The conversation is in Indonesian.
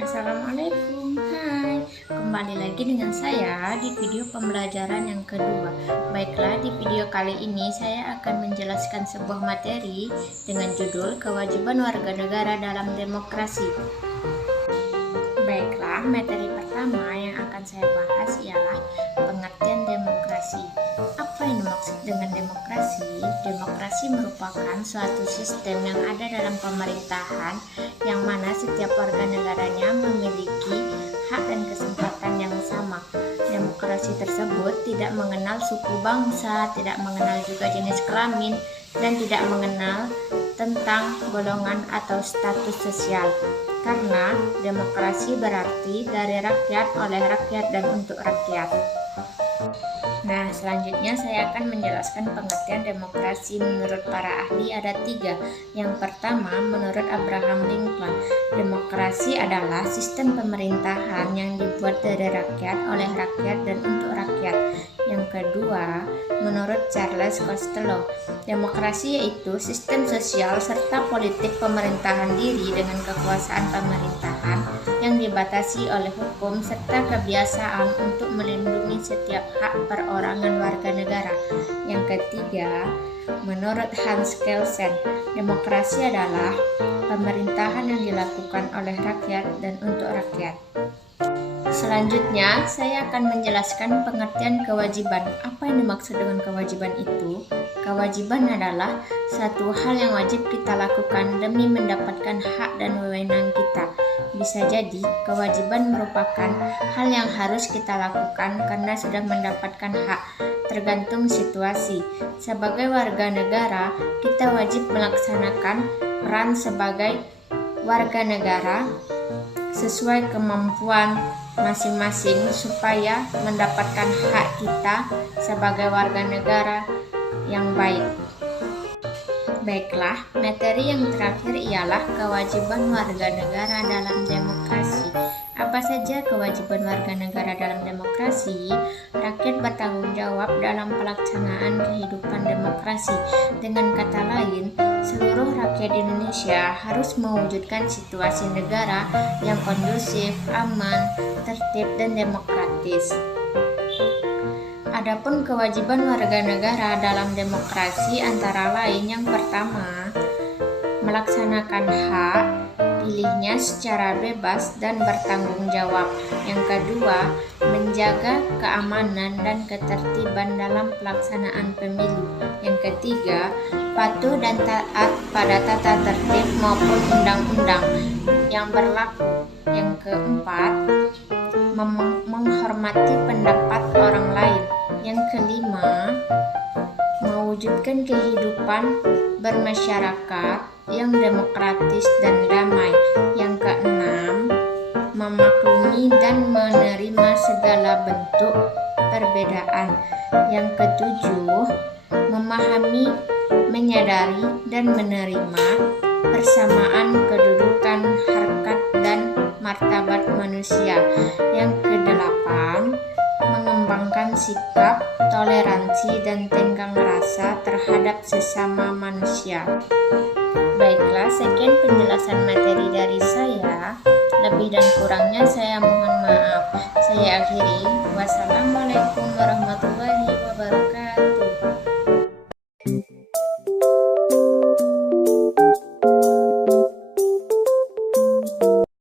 Assalamualaikum, hai. Kembali lagi dengan saya di video pembelajaran yang kedua. Baiklah, di video kali ini saya akan menjelaskan sebuah materi dengan judul Kewajiban Warga Negara dalam Demokrasi. Baiklah, materi pertama yang akan saya bahas ialah pengertian demokrasi. Apa yang dimaksud dengan demokrasi? Demokrasi merupakan suatu sistem yang ada dalam pemerintahan yang mana setiap warga negaranya memiliki hak dan kesempatan yang sama. Demokrasi tersebut tidak mengenal suku bangsa, tidak mengenal juga jenis kelamin, dan tidak mengenal tentang golongan atau status sosial. Karena demokrasi berarti dari rakyat, oleh rakyat, dan untuk rakyat. Nah, selanjutnya saya akan menjelaskan pengertian demokrasi menurut para ahli ada 3. Yang pertama, menurut Abraham Lincoln, demokrasi adalah sistem pemerintahan yang dibuat dari rakyat, oleh rakyat, dan untuk rakyat. Yang kedua, menurut Charles Costello, demokrasi yaitu sistem sosial serta politik pemerintahan diri dengan kekuasaan pemerintahan yang dibatasi oleh hukum serta kebiasaan untuk melindungi setiap hak perorangan warga negara. Yang ketiga, menurut Hans Kelsen, demokrasi adalah pemerintahan yang dilakukan oleh rakyat dan untuk rakyat. Selanjutnya, saya akan menjelaskan pengertian kewajiban. Apa yang dimaksud dengan kewajiban itu? Kewajiban adalah satu hal yang wajib kita lakukan demi mendapatkan hak dan wewenang kita. Bisa jadi, kewajiban merupakan hal yang harus kita lakukan karena sudah mendapatkan hak, tergantung situasi. Sebagai warga negara, kita wajib melaksanakan peran sebagai warga negara sesuai kemampuan masing-masing supaya mendapatkan hak kita sebagai warga negara yang baik. Baiklah, materi yang terakhir ialah kewajiban warga negara dalam demokrasi. Apa saja kewajiban warga negara dalam demokrasi? Rakyat bertanggung jawab dalam pelaksanaan kehidupan demokrasi. Dengan kata lain, seluruh rakyat Indonesia harus mewujudkan situasi negara yang kondusif, aman, tertib, dan demokratis. Adapun kewajiban warga negara dalam demokrasi antara lain yang pertama, melaksanakan hak pilihnya secara bebas dan bertanggung jawab. Yang kedua, menjaga keamanan dan ketertiban dalam pelaksanaan pemilu. Yang ketiga, patuh dan taat pada tata tertib maupun undang-undang yang berlaku. Yang keempat, menghormati pendapat orang lain. Yang kelima, mewujudkan kehidupan bermasyarakat yang demokratis dan damai. Yang keenam, memaklumi dan menerima segala bentuk perbedaan. Yang ketujuh, memahami, menyadari, dan menerima persamaan kedudukan, harkat, dan martabat manusia. Yang kedelapan, mengembangkan sikap, toleransi, dan tenggang rasa terhadap sesama manusia. Baiklah, sekian penjelasan materi dari saya. Lebih dan kurangnya saya mohon maaf. Saya akhiri.